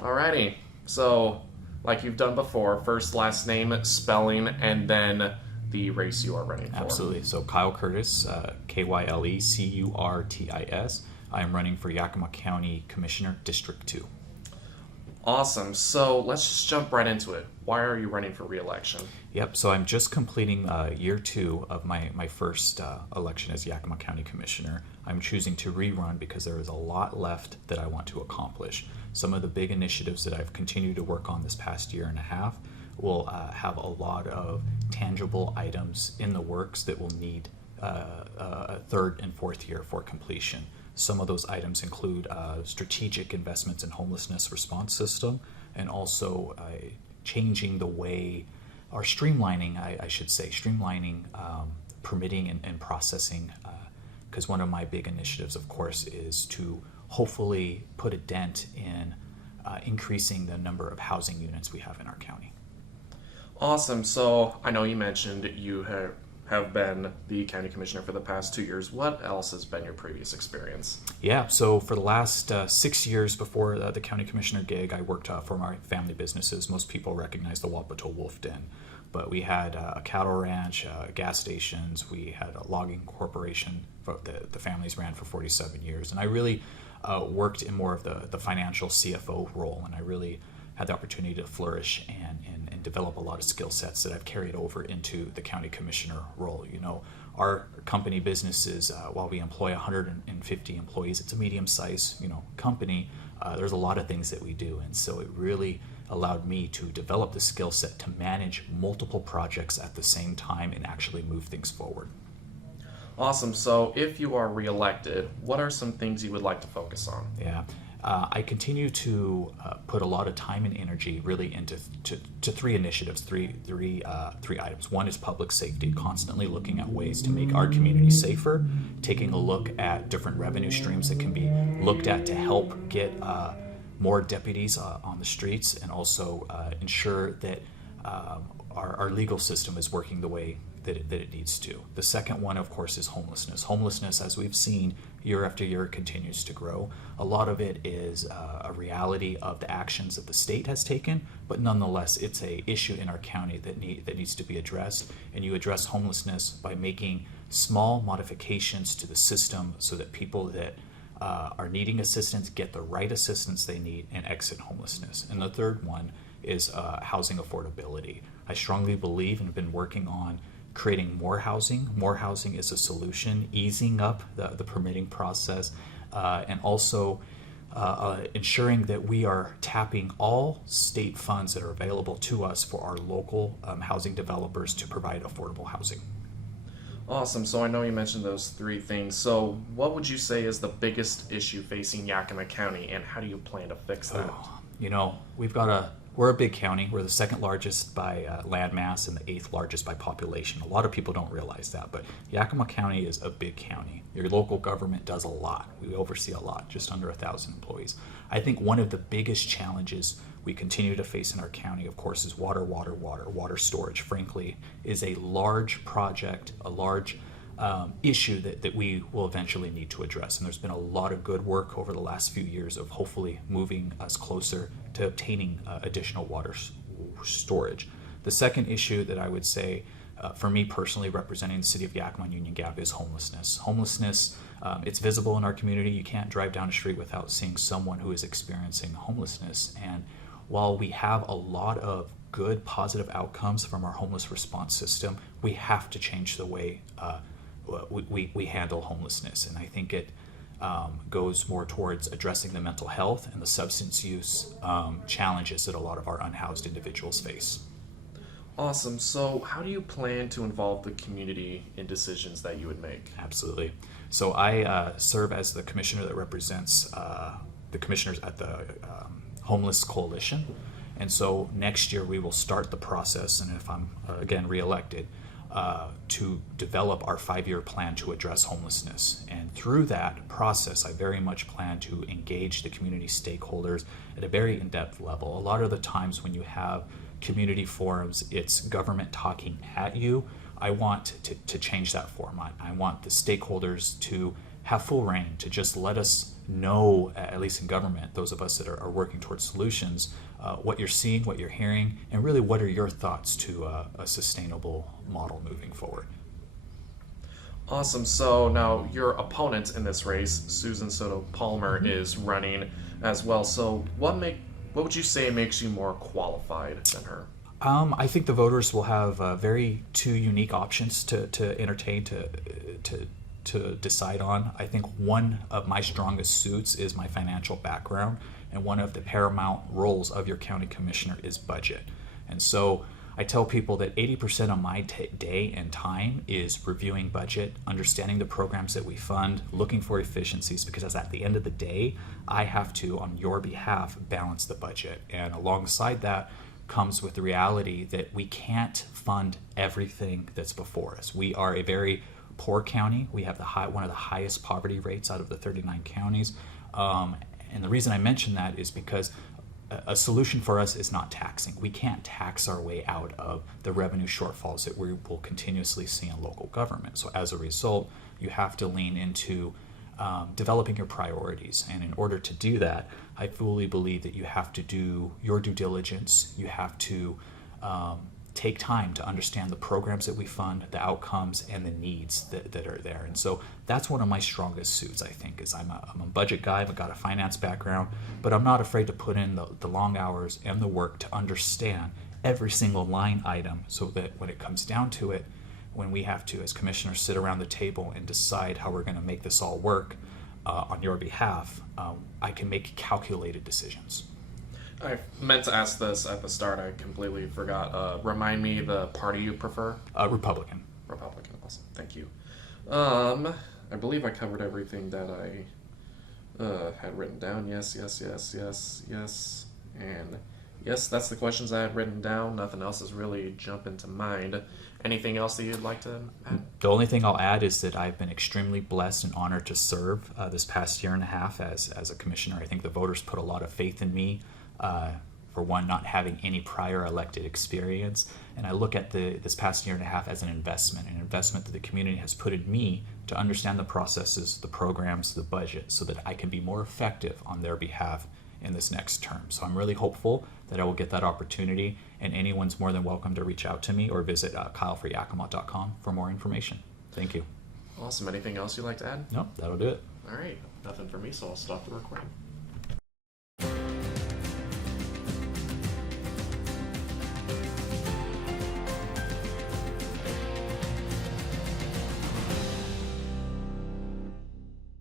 Alrighty. So, like you've done before, first, last name, spelling, and then the race you are running for. Absolutely. So Kyle Curtis, KYLECURTIS. I am running for Yakima County Commissioner, District 2. Awesome. So let's just jump right into it. Why are you running for re-election? Yep, so I'm just completing year 2 of my first election as Yakima County Commissioner. I'm choosing to rerun because there is a lot left that I want to accomplish. Some of the big initiatives that I've continued to work on this past year and a half will have a lot of tangible items in the works that will need a third and fourth year for completion. Some of those items include strategic investments in homelessness response system and also changing the way, or streamlining, I should say, streamlining permitting and processing, because one of my big initiatives, of course, is to hopefully put a dent in increasing the number of housing units we have in our county. Awesome. So I know you mentioned you have been the county commissioner for the past 2 years. What else has been your previous experience? Yeah, so for the last 6 years before the county commissioner gig, I worked for my family businesses. Most people recognize the Wapato Wolf Den, but we had a cattle ranch, gas stations, we had a logging corporation the families ran for 47 years. And I really worked in more of the financial CFO role, and I really had the opportunity to flourish and develop a lot of skill sets that I've carried over into the county commissioner role. You know, our company businesses, while we employ 150 employees, it's a medium-sized, company. There's a lot of things that we do, and so it really allowed me to develop the skill set to manage multiple projects at the same time and actually move things forward. Awesome. So if you are reelected, what are some things you would like to focus on? Yeah. I continue to put a lot of time and energy really into three initiatives, three items. One is public safety, constantly looking at ways to make our community safer, taking a look at different revenue streams that can be looked at to help get more deputies on the streets, and also ensure that our legal system is working the way that it needs to. The second one, of course, is homelessness. Homelessness, as we've seen, year after year continues to grow. A lot of it is a reality of the actions that the state has taken, but nonetheless, it's a issue in our county that needs to be addressed. And you address homelessness by making small modifications to the system so that people that are needing assistance get the right assistance they need and exit homelessness. And the third one is housing affordability. I strongly believe and have been working on creating more housing. More housing is a solution, easing up the permitting process, and also ensuring that we are tapping all state funds that are available to us for our local housing developers to provide affordable housing. Awesome. So I know you mentioned those three things. So what would you say is the biggest issue facing Yakima County, and how do you plan to fix that? We're a big county. We're the second largest by land mass and the eighth largest by population. A lot of people don't realize that, but Yakima County is a big county. Your local government does a lot. We oversee a lot, just under 1,000 employees. I think one of the biggest challenges we continue to face in our county, of course, is water storage. Frankly, is a large project, a large issue that we will eventually need to address. And there's been a lot of good work over the last few years of hopefully moving us closer to obtaining additional water storage. The second issue that I would say, for me personally, representing the city of Yakima and Union Gap, is homelessness. Homelessness, it's visible in our community. You can't drive down the street without seeing someone who is experiencing homelessness. And while we have a lot of good positive outcomes from our homeless response system, we have to change the way we handle homelessness. And I think it goes more towards addressing the mental health and the substance use challenges that a lot of our unhoused individuals face. Awesome. So how do you plan to involve the community in decisions that you would make? Absolutely. So I serve as the commissioner that represents the commissioners at the Homeless Coalition. And so next year we will start the process, and if I'm again reelected, to develop our 5-year plan to address homelessness. And through that process, I very much plan to engage the community stakeholders at a very in-depth level. A lot of the times when you have community forums, it's government talking at you. I want to change that format. I want the stakeholders to have full reign to just let us know, at least in government, those of us that are working towards solutions, what you're seeing, what you're hearing, and really what are your thoughts to a sustainable model moving forward. Awesome. So now your opponent in this race, Susan Soto Palmer, is running as well. So what would you say makes you more qualified than her? I think the voters will have very two unique options to entertain, to decide on. I think one of my strongest suits is my financial background, and one of the paramount roles of your county commissioner is budget. And so I tell people that 80% of my day and time is reviewing budget, understanding the programs that we fund, looking for efficiencies, because at the end of the day, I have to, on your behalf, balance the budget. And alongside that comes with the reality that we can't fund everything that's before us. We are a very poor county. We have one of the highest poverty rates out of the 39 counties. And the reason I mention that is because a solution for us is not taxing. We can't tax our way out of the revenue shortfalls that we will continuously see in local government. So as a result, you have to lean into developing your priorities. And in order to do that, I fully believe that you have to do your due diligence. You have to take time to understand the programs that we fund, the outcomes, and the needs that are there. And so that's one of my strongest suits, I think, is I'm a budget guy. I've got a finance background, but I'm not afraid to put in the long hours and the work to understand every single line item, so that when it comes down to it, when we have to, as commissioners, sit around the table and decide how we're going to make this all work on your behalf, I can make calculated decisions. I meant to ask this at the start. I completely forgot. Remind me the party you prefer. Republican. Republican. Awesome. Thank you. I believe I covered everything that I had written down. Yes, and yes. That's the questions I had written down. Nothing else is really jumping to mind. Anything else that you'd like to add? The only thing I'll add is that I've been extremely blessed and honored to serve this past year and a half as a commissioner. I think the voters put a lot of faith in me. For one, not having any prior elected experience. And I look at this past year and a half as an investment that the community has put in me to understand the processes, the programs, the budget, so that I can be more effective on their behalf in this next term. So I'm really hopeful that I will get that opportunity, and anyone's more than welcome to reach out to me or visit kyleforyakima.com for more information. Thank you. Awesome. Anything else you'd like to add? No, that'll do it. All right. Nothing for me, so I'll stop the recording.